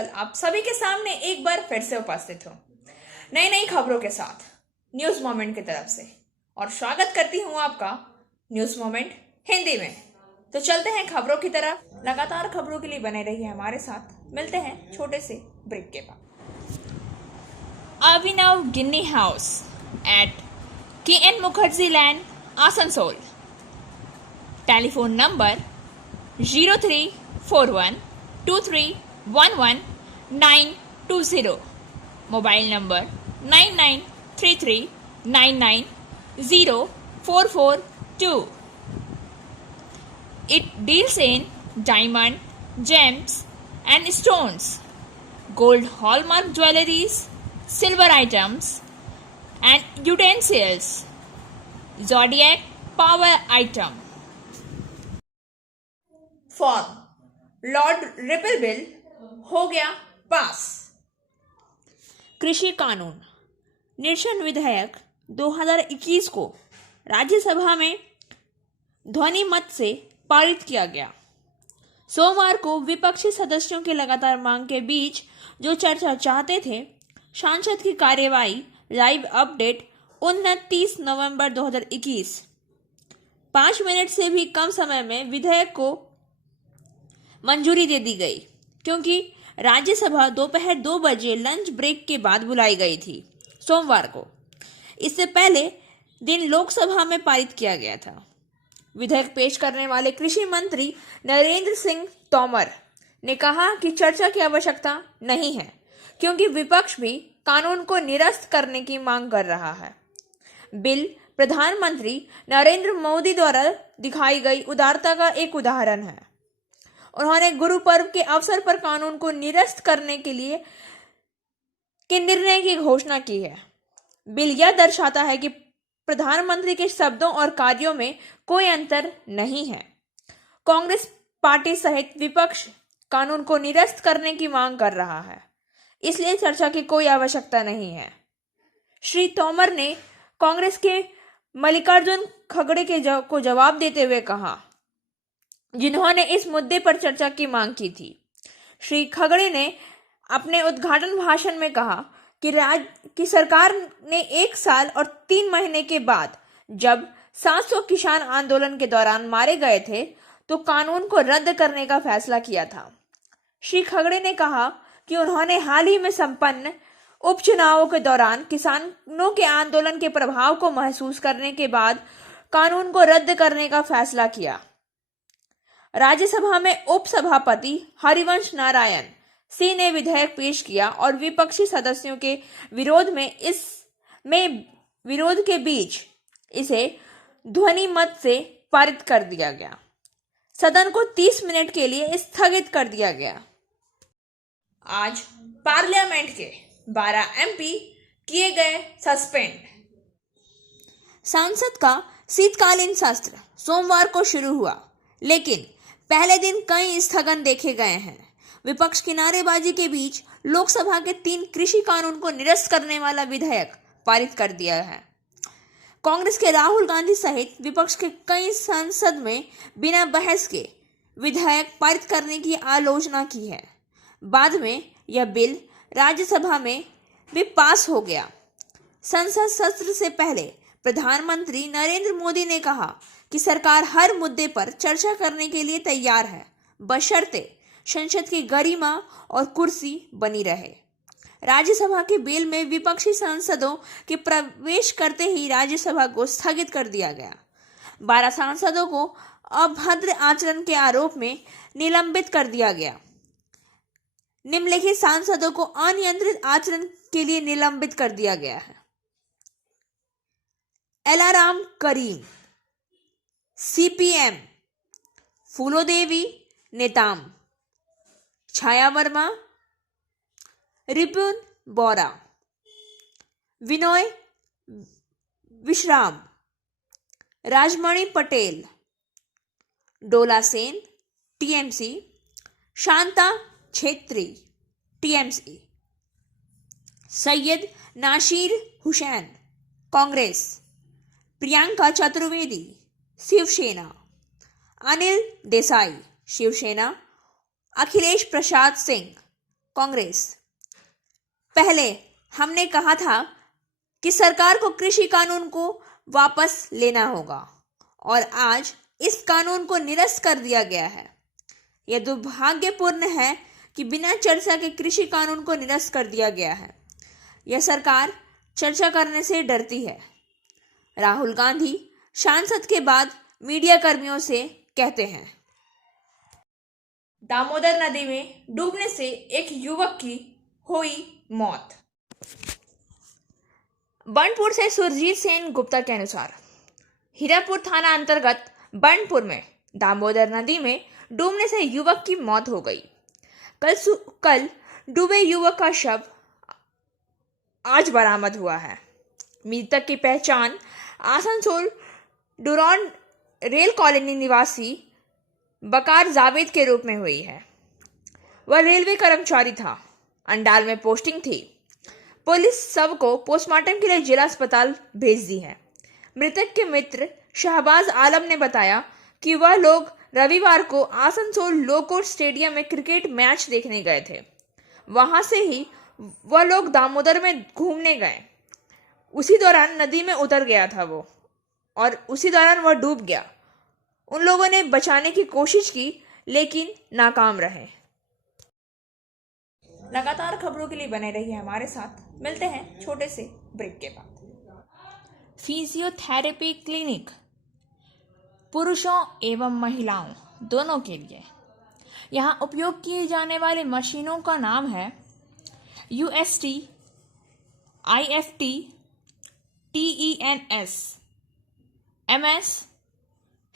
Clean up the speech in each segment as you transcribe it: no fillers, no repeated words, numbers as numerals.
कल आप सभी के सामने एक बार फिर से उपस्थित हूँ नई नई खबरों के साथ न्यूज मोमेंट की तरफ से। और स्वागत करती हूँ आपका न्यूज मोमेंट हिंदी में। तो चलते हैं खबरों की तरफ। लगातार खबरों के लिए बने रहिए हमारे साथ। मिलते हैं छोटे से ब्रेक के बाद। Abhinav Ginni house at KN Mukherjee land, Asansol. Telephone number 03412311 mobile number 9933990442। It deals in diamond, gems and stones, gold hallmark jewelries, silver items and utensils, zodiac power item. Form Lord ripple bill हो गया पास। कृषि कानून निरसन विधेयक 2021 को राज्यसभा में ध्वनि मत से पारित किया गया। सोमवार को विपक्षी सदस्यों की लगातार मांग के बीच जो चर्चा चाहते थे, संसद की कार्यवाही लाइव अपडेट 29 नवंबर 2021 5 मिनट से भी कम समय में विधेयक को मंजूरी दे दी गई, क्योंकि राज्यसभा दोपहर 2 बजे लंच ब्रेक के बाद बुलाई गई थी सोमवार को। इससे पहले दिन लोकसभा में पारित किया गया था। विधेयक पेश करने वाले कृषि मंत्री नरेंद्र सिंह तोमर ने कहा कि चर्चा की आवश्यकता नहीं है, क्योंकि विपक्ष भी कानून को निरस्त करने की मांग कर रहा है। बिल प्रधानमंत्री नरेंद्र मोदी द्वारा दिखाई गई उदारता का एक उदाहरण है। उन्होंने गुरु पर्व के अवसर पर कानून को निरस्त करने के निर्णय की घोषणा की है। बिल यह दर्शाता है कि प्रधानमंत्री के शब्दों और कार्यों में कोई अंतर नहीं है। कांग्रेस पार्टी सहित विपक्ष कानून को निरस्त करने की मांग कर रहा है, इसलिए चर्चा की कोई आवश्यकता नहीं है। श्री तोमर ने कांग्रेस के मल्लिकार्जुन खड़गे को जवाब देते हुए कहा, जिन्होंने इस मुद्दे पर चर्चा की मांग की थी। श्री खड़गे ने अपने उद्घाटन भाषण में कहा कि सरकार ने 1 साल और 3 महीने के बाद जब 700 किसान आंदोलन के दौरान मारे गए थे, तो कानून को रद्द करने का फैसला किया था। श्री खड़गे ने कहा कि उन्होंने हाल ही में संपन्न उपचुनावों के दौरान किसानों के आंदोलन के प्रभाव को महसूस करने के बाद कानून को रद्द करने का फैसला किया। राज्यसभा में उपसभापति हरिवंश नारायण सिंह ने विधेयक पेश किया और विपक्षी सदस्यों के विरोध के बीच इसे ध्वनि मत से पारित कर दिया गया। सदन को 30 मिनट के लिए स्थगित कर दिया गया। आज पार्लियामेंट के 12 MP किए गए सस्पेंड। संसद का शीतकालीन सत्र सोमवार को शुरू हुआ, लेकिन पहले दिन कई स्थगन देखे गए हैं। विपक्ष की नारेबाजी के बीच लोकसभा के 3 कृषि कानून को निरस्त करने वाला विधेयक पारित कर दिया है। कांग्रेस के राहुल गांधी सहित विपक्ष के कई संसद में बिना बहस के विधेयक पारित करने की आलोचना की है। बाद में यह बिल राज्यसभा में भी पास हो गया। संसद सत्र से पहले प्रधानमंत्री नरेंद्र मोदी ने कहा कि सरकार हर मुद्दे पर चर्चा करने के लिए तैयार है, बशर्ते संसद की गरिमा और कुर्सी बनी रहे। राज्यसभा के बिल में विपक्षी सांसदों के प्रवेश करते ही राज्यसभा को स्थगित कर दिया गया। 12 सांसदों को अभद्र आचरण के आरोप में निलंबित कर दिया गया। निम्नलिखित सांसदों को अनियंत्रित आचरण के लिए निलंबित कर दिया गया है: एलाराम करीम, CPM, फूलोदेवी नेताम, छाया वर्मा, रिपुन बोरा, विनोय विश्राम, राजमणि पटेल, डोला सेन TMC, शांता छेत्री TMC, सैयद नासिर हुसैन कांग्रेस, प्रियंका चतुर्वेदी शिवसेना, अनिल देसाई शिवसेना, अखिलेश प्रसाद सिंह कांग्रेस। पहले हमने कहा था कि सरकार को कृषि कानून को वापस लेना होगा और आज इस कानून को निरस्त कर दिया गया है। यह दुर्भाग्यपूर्ण है कि बिना चर्चा के कृषि कानून को निरस्त कर दिया गया है। यह सरकार चर्चा करने से डरती है। राहुल गांधी सांसद के बाद मीडिया कर्मियों से कहते हैं, दामोदर नदी में डूबने से एक युवक की हुई मौत। बर्नपुर से सुरजीत सेन गुप्ता के अनुसार हीरापुर थाना अंतर्गत बर्नपुर में दामोदर नदी में डूबने से युवक की मौत हो गई। कल डूबे युवक का शव आज बरामद हुआ है। मृतक की पहचान आसनसोल डुरॉन रेल कॉलोनी निवासी बकार जावेद के रूप में हुई है। वह रेलवे कर्मचारी था। अंडाल में पोस्टिंग थी। पुलिस शव को पोस्टमार्टम के लिए जिला अस्पताल भेज दी है। मृतक के मित्र शहबाज आलम ने बताया कि वह लोग रविवार को आसनसोल लोकोट स्टेडियम में क्रिकेट मैच देखने गए थे। वहां से ही वह लोग दामोदर में घूमने गए। उसी दौरान नदी में उतर गया था वो, और उसी दौरान वह डूब गया। उन लोगों ने बचाने की कोशिश की लेकिन नाकाम रहे। लगातार खबरों के लिए बने रहिए हमारे साथ। मिलते हैं छोटे से ब्रेक के बाद। फिजियोथेरेपी क्लिनिक पुरुषों एवं महिलाओं दोनों के लिए। यहाँ उपयोग किए जाने वाली मशीनों का नाम है UST, IFT, TENS, MS,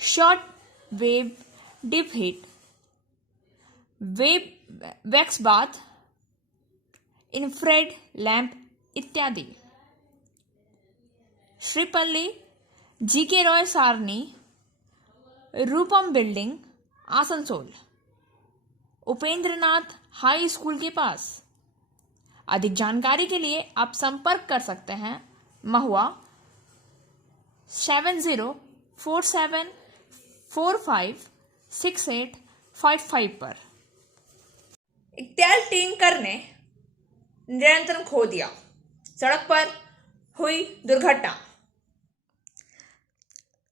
short wave deep heat, wax bath, infrared lamp इत्यादि। Sripally, GK Roy Sarani, Rupam building, Asansol, Upendranath high school के पास। अधिक जानकारी के लिए आप संपर्क कर सकते हैं महुआ 7047456855 पर। इख्तियार टिंकर ने नियंत्रण खो दिया, सड़क पर हुई दुर्घटना।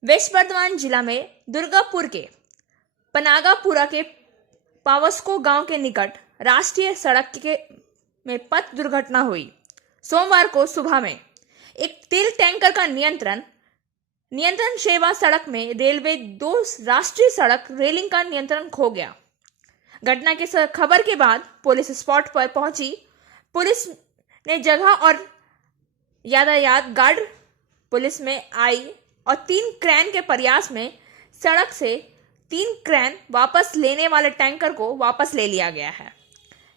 वेस्ट बर्धमान जिला में दुर्गापुर के पनागापुरा के पावस्को गांव के निकट राष्ट्रीय सड़क में पथ दुर्घटना हुई। सोमवार को सुबह में एक तेल टैंकर का नियंत्रण सेवा सड़क में रेलवे 2 राष्ट्रीय सड़क रेलिंग का नियंत्रण खो गया। घटना की खबर के बाद पुलिस स्पॉट पर पहुंची। पुलिस ने जगह और यातायात गार्ड पुलिस में आई और 3 क्रेन के प्रयास में सड़क से 3 क्रेन वापस लेने वाले टैंकर को वापस ले लिया गया है।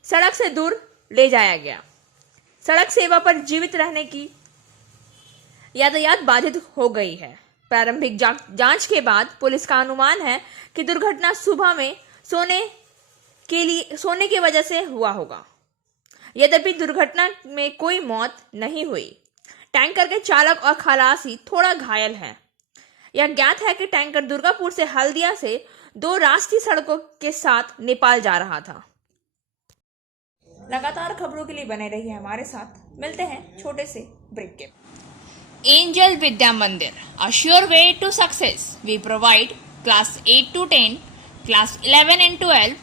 सड़क से दूर ले जाया गया। सड़क सेवा पर जीवित रहने की यातायात बाधित हो गई है। प्रारंभिक जांच के बाद पुलिस का अनुमान है कि दुर्घटना सुबह में सोने की वजह से हुआ होगा। यद्यपि दुर्घटना में कोई मौत नहीं हुई। टैंकर के चालक और खलासी थोड़ा घायल हैं। यह ज्ञात है कि टैंकर दुर्गापुर से हल्दिया से 2 राष्ट्रीय सड़कों के साथ नेपाल जा रहा था। लगातार खबरों के लिए बने रहिए हमारे साथ। मिलते हैं छोटे से ब्रेक के। एंजल विद्या मंदिर, a sure way to success. We provide class 8 to 10, class 11 and 12,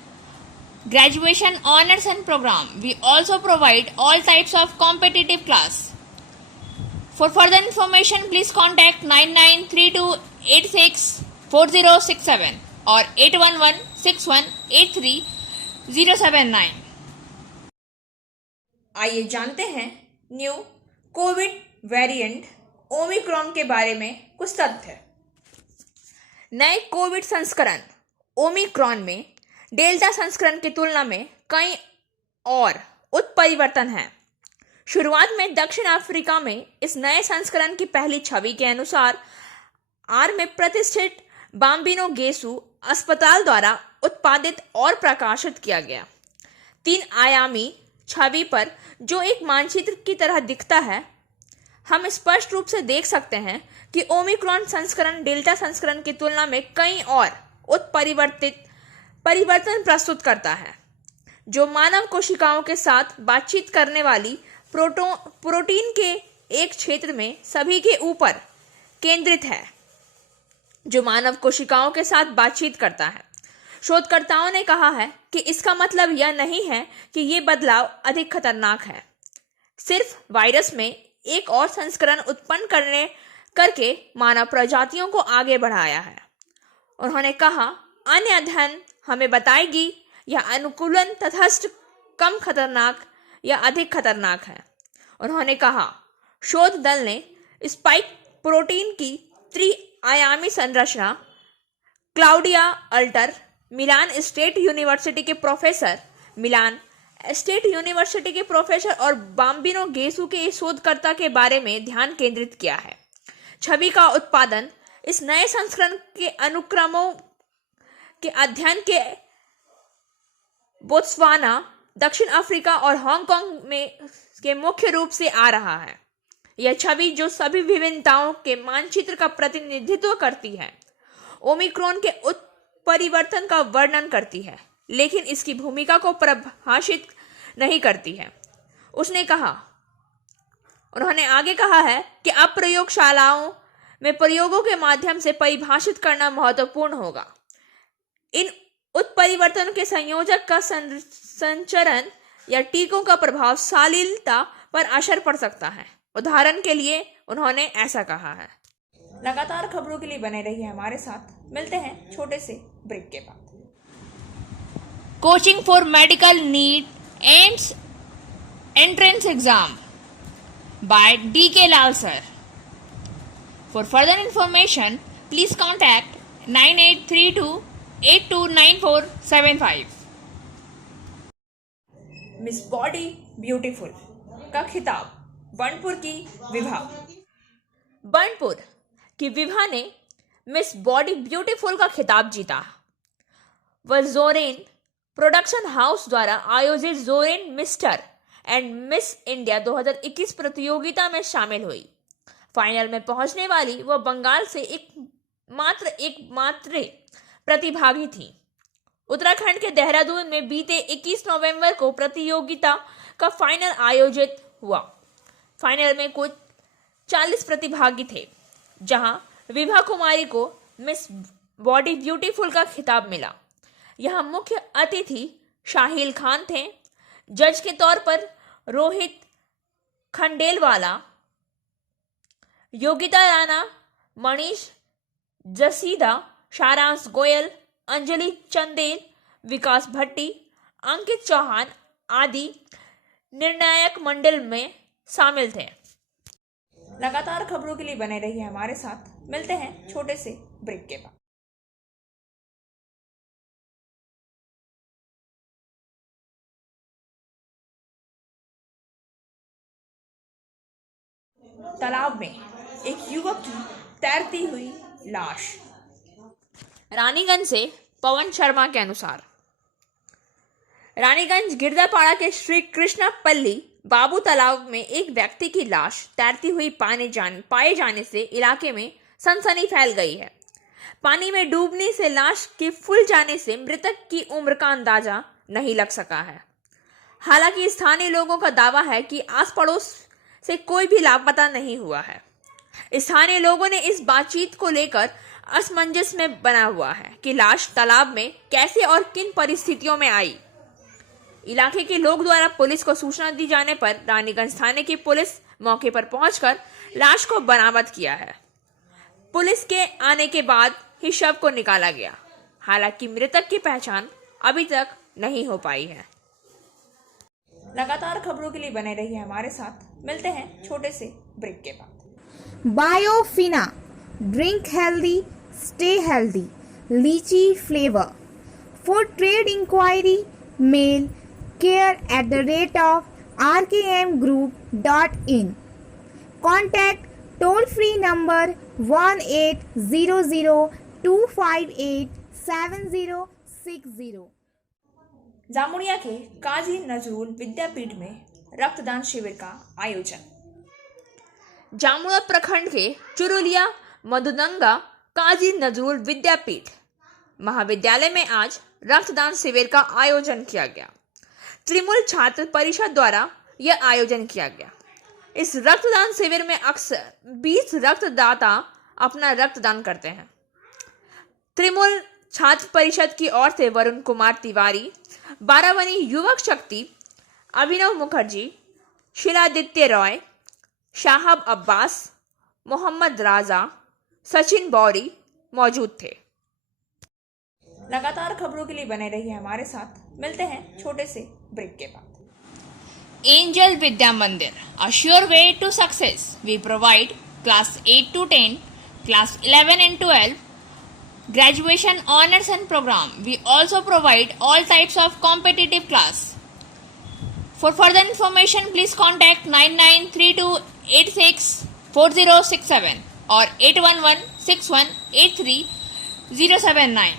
graduation honors and program. We also provide all types of competitive class. For further information, please contact 9932864067 or 8116183079. आइए जानते हैं new Covid variant Omicron के बारे में कुछ तथ्य। नए Covid संस्करण ओमिक्रॉन में डेल्टा संस्करण की तुलना में कई और उत्परिवर्तन हैं। शुरुआत में दक्षिण अफ्रीका में इस नए संस्करण की पहली छवि के अनुसार आर में प्रतिष्ठित बाम्बिनो गेसु अस्पताल द्वारा उत्पादित और प्रकाशित किया गया। 3 आयामी छवि पर जो एक मानचित्र की तरह दिखता है, हम स्पष्ट रूप से देख सकते हैं कि ओमिक्रॉन संस्करण डेल्टा संस्करण की तुलना में कई और परिवर्तन प्रस्तुत करता है। जो मानव कोशिकाओं के साथ बातचीत करने वाली प्रोटीन के एक क्षेत्र में सभी के ऊपर केंद्रित है, जो मानव कोशिकाओं के साथ बातचीत करता है। शोधकर्ताओं ने कहा है कि इसका मतलब यह नहीं है कि ये बदलाव अधिक खतरनाक है, सिर्फ वायरस में एक और संस्करण उत्पन्न करके मानव प्रजातियों को आगे बढ़ाया है। उन्होंने कहा, अन्य अध्ययन हमें बताएगी यह अनुकूलन तटस्थ कम खतरनाक या अधिक खतरनाक है। उन्होंने कहा, शोध दल ने स्पाइक प्रोटीन की त्रिआयामी संरचना क्लाउडिया अल्टर, मिलान स्टेट यूनिवर्सिटी के प्रोफेसर और बाम्बिनो गेसु के शोधकर्ता के बारे में ध्यान केंद्रित किया है। छवि का उत्पादन इस नए संस्करण के अनुक्रमों के अध्ययन के बोत्सवाना, दक्षिण अफ्रीका और हांगकांग में के मुख्य रूप से आ रहा है। यह छवि जो सभी विभिन्नताओं के मानचित्र का प्रतिनिधित्व करती है, ओमिक्रॉन के उत्परिवर्तन का वर्णन करती है, लेकिन इसकी भूमिका को परिभाषित नहीं करती है। उन्होंने आगे कहा है कि अब प्रयोगशालाओं में प्रयोगों के माध्यम से परिभाषित करना महत्वपूर्ण होगा। इन उत्परिवर्तनों के संयोजक का संचरण या टीकों का प्रभावशीलता पर असर पड़ सकता है। उदाहरण के लिए उन्होंने ऐसा कहा है। लगातार खबरों के लिए बने रहिए हमारे साथ। मिलते हैं छोटे से ब्रेक के बाद। Coaching for medical NEET AIIMS entrance exam by D.K. Lal sir. For further information, please contact 9832829475. Miss body beautiful का खिताब बर्नपुर की विभा ने मिस बॉडी ब्यूटीफुल का खिताब जीता। वह जोरेन प्रोडक्शन हाउस द्वारा आयोजित जोरेन मिस्टर एंड मिस इंडिया 2021 प्रतियोगिता में शामिल हुई। फाइनल में पहुंचने वाली वह बंगाल से एकमात्र प्रतिभागी थी। उत्तराखंड के देहरादून में बीते 21 नवंबर को प्रतियोगिता का फाइनल आयोजित हुआ। फाइनल में कुल 40 प्रतिभागी थे, जहां विभा कुमारी को मिस बॉडी ब्यूटीफुल का खिताब मिला। यहां मुख्य अतिथि शाहिल खान थे। जज के तौर पर रोहित खंडेलवाला, योगिता राणा, मनीष जसीदा, सारांश गोयल, अंजलि चंदेल, विकास भट्टी, अंकित चौहान आदि निर्णायक मंडल में शामिल थे। लगातार खबरों के लिए बने रहिए हमारे साथ। मिलते हैं छोटे से ब्रेक के बाद। तालाब में एक युवक की तैरती हुई लाश। रानीगंज से पवन शर्मा के अनुसार रानीगंज गिरदापाड़ा के श्री कृष्णा पल्ली बाबू तालाब में एक व्यक्ति की लाश तैरती हुई पाए जाने से इलाके में सनसनी फैल गई है। पानी में डूबने से लाश के फूल जाने से मृतक की उम्र का अंदाजा नहीं लग सका है। हालांकि स्थानीय लोगों का दावा है कि आस पड़ोस से कोई भी लापता नहीं हुआ है। स्थानीय लोगों ने इस बातचीत को लेकर असमंजस में बना हुआ है कि लाश तालाब में कैसे और किन परिस्थितियों में आई। इलाके के लोग द्वारा पुलिस को सूचना दी जाने पर रानीगंज थाने की पुलिस मौके पर पहुंचकर लाश को बरामद किया है। पुलिस के आने के बाद ही शव को निकाला गया। हालांकि मृतक की पहचान अभी तक नहीं हो पाई है। लगातार खबरों के लिए बने रहिए हमारे साथ। मिलते हैं छोटे से ब्रेक के बाद। Biofina, drink healthy, stay healthy, litchi flavour. For trade inquiry mail care@rkmgroup.in. Contact toll free number 1800-258-7060. Jamuria के काजी नजरुल विद्यापीठ में रक्तदान शिविर का आयोजन। जामुड़ा प्रखंड के चुरुलिया मधुदंगा काजी नजरुल विद्यापीठ महाविद्यालय में आज रक्तदान शिविर का आयोजन किया गया। तृणमूल छात्र परिषद द्वारा यह आयोजन किया गया। इस रक्तदान शिविर में अक्सर 20 रक्तदाता अपना रक्तदान करते हैं। तृणमूल छात्र परिषद की ओर से वरुण कुमार तिवारी, बारावनी युवक शक्ति, अभिनव मुखर्जी, शिलादित्य रॉय, शाहब अब्बास, मोहम्मद राजा, सचिन बौरी मौजूद थे। लगातार खबरों के लिए बने रहिए हमारे साथ। मिलते हैं छोटे से ब्रेक के बाद। Angel Vidya Mandir, a sure way to success. We provide class 8 to 10, class 11 and 12, graduation honors and program. We also provide all types of competitive class. For further information, please contact 9932864067 or 8116183079.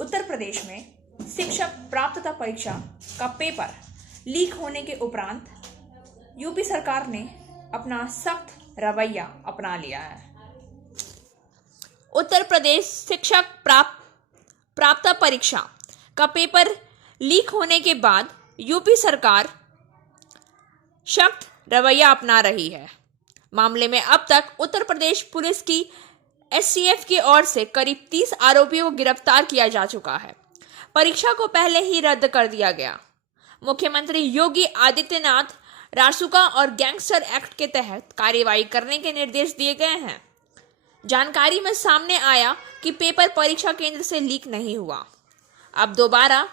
Uttar Pradesh में शिक्षक प्राप्तता परीक्षा का paper leak होने के उपरांत UP सरकार ने अपना सख्त रवैया अपना लिया है। उत्तर प्रदेश शिक्षक प्राप्तता परीक्षा का पेपर लीक होने के बाद यूपी सरकार सख्त रवैया अपना रही है। मामले में अब तक उत्तर प्रदेश पुलिस की एसटीएफ की ओर से करीब 30 आरोपियों को गिरफ्तार किया जा चुका है। परीक्षा को पहले ही रद्द कर दिया गया। मुख्यमंत्री योगी आदित्यनाथ रासुका और गैंगस्टर एक्ट के तहत कार्रवाई करने के निर्देश दिए गए हैं। जानकारी में सामने आया कि पेपर परीक्षा केंद्र से लीक नहीं हुआ। अब दोबारा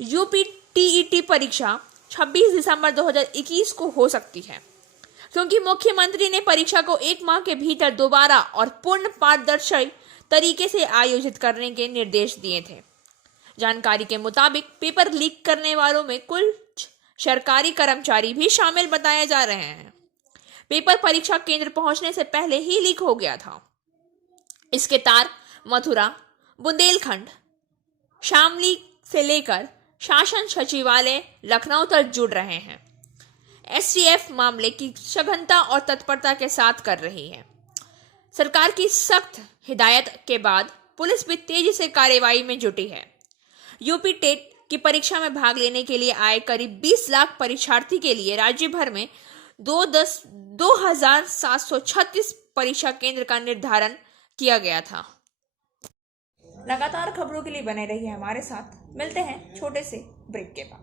यूपी टीईटी परीक्षा 26 दिसंबर 2021 को हो सकती है, क्योंकि मुख्यमंत्री ने परीक्षा को 1 माह के भीतर दोबारा और पूर्ण पारदर्शी तरीके से आयोजित करने के निर्देश दिए थे। जानकारी के मुताबिक पेपर लीक करने वालों में कुछ सरकारी कर्मचारी भी शामिल बताए जा रहे हैं। पेपर परीक्षा केंद्र पहुंचने से पहले ही लीक हो गया था। इसके तार मथुरा, बुंदेलखंड, शामली से लेकर शासन सचिवालय लखनऊ तक जुड़ रहे हैं। एसटीएफ मामले की सघनता और तत्परता के साथ कर रही है। सरकार की सख्त हिदायत के बाद पुलिस भी तेजी से कार्रवाई में जुटी है। यूपी टेट की परीक्षा में भाग लेने के लिए आए करीब 20 लाख परीक्षार्थी के लिए राज्य भर में 2736 परीक्षा केंद्र का निर्धारण किया गया था। लगातार खबरों के लिए बने रहिए हमारे साथ। मिलते हैं छोटे से ब्रेक के बाद।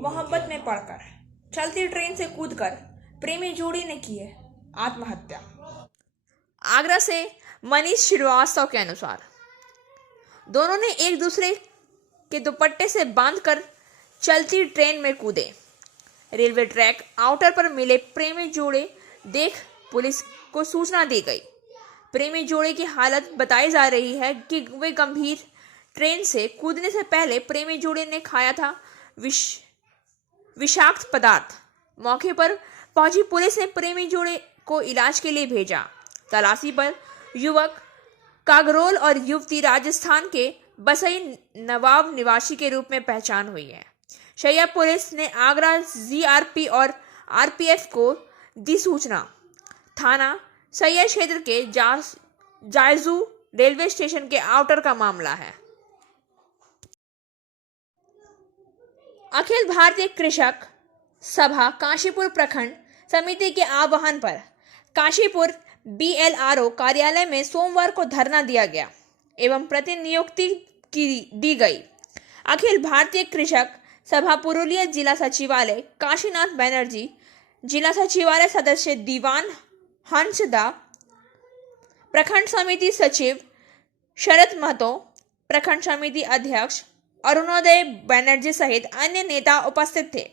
मोहब्बत में पड़कर चलती ट्रेन से कूदकर प्रेमी जोड़ी ने की है आत्महत्या। आगरा से मनीष श्रीवास्तव के अनुसार दोनों ने एक दूसरे के दुपट्टे से बांधकर चलती ट्रेन में कूदे। रेलवे ट्रैक आउटर पर मिले प्रेमी जोड़े देख पुलिस को सूचना दी गई। प्रेमी जोड़े की हालत बताई जा रही है कि वे गंभीर। ट्रेन से कूदने से पहले प्रेमी जोड़े ने खाया था विषाक्त पदार्थ। मौके पर पहुंची पुलिस ने प्रेमी जोड़े को इलाज के लिए भेजा। तलाशी पर युवक कागरोल और युवती राजस्थान के बसई नवाब निवासी के रूप में पहचान हुई है। शैया पुलिस ने आगरा जीआरपी और आरपीएफ को दी सूचना। थाना सैया क्षेत्र के जायजू रेलवे स्टेशन के आउटर का मामला है। अखिल भारतीय कृषक सभा काशीपुर प्रखंड समिति के आह्वान पर काशीपुर बीएलआरओ कार्यालय में सोमवार को धरना दिया गया एवं प्रतिनियुक्ति दी गई। अखिल भारतीय कृषक सभा पुरुलिया जिला सचिवालय काशीनाथ बनर्जी, जिला सचिवालय सदस्य दीवान हंसदा, प्रखंड समिति सचिव शरद महतो, प्रखंड समिति अध्यक्ष अरुणोदय बनर्जी सहित अन्य नेता उपस्थित थे।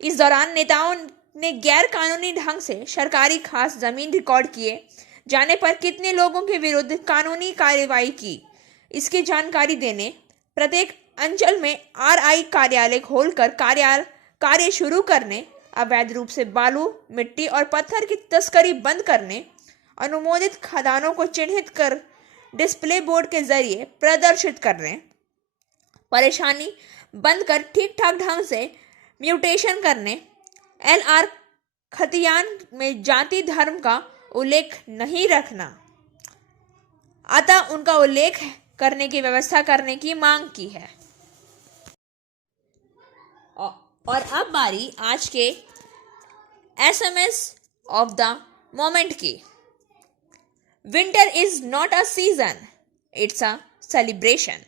इस दौरान नेताओं ने गैर कानूनी ढंग से सरकारी खास जमीन रिकॉर्ड किए जाने पर कितने लोगों के विरुद्ध कानूनी कार्रवाई की, इसकी जानकारी देने, प्रत्येक अंचल में आरआई कार्यालय खोलकर कार्य शुरू करने, अवैध रूप से बालू, मिट्टी और पत्थर की तस्करी बंद करने, अनुमोदित खदानों को चिन्हित कर डिस्प्ले बोर्ड के जरिए प्रदर्शित करने, परेशानी बंद कर ठीक ठाक ढंग से म्यूटेशन करने, एलआर खतियान में जाति धर्म का उल्लेख नहीं रखना, अतः उनका उल्लेख करने की व्यवस्था करने की मांग की है। और अब बारी आज के SMS ऑफ द मोमेंट की। Winter is not a season, it's a celebration.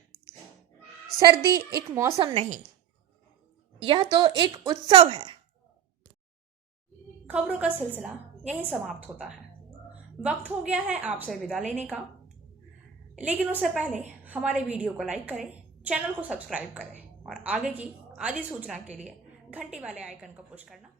सर्दी एक मौसम नहीं, यह तो एक उत्सव है। खबरों का सिलसिला यहीं समाप्त होता है। वक्त हो गया है आपसे विदा लेने का, लेकिन उससे पहले हमारे वीडियो को लाइक करें, चैनल को सब्सक्राइब करें और आगे की आदि सूचना के लिए घंटी वाले आइकन को पुश करना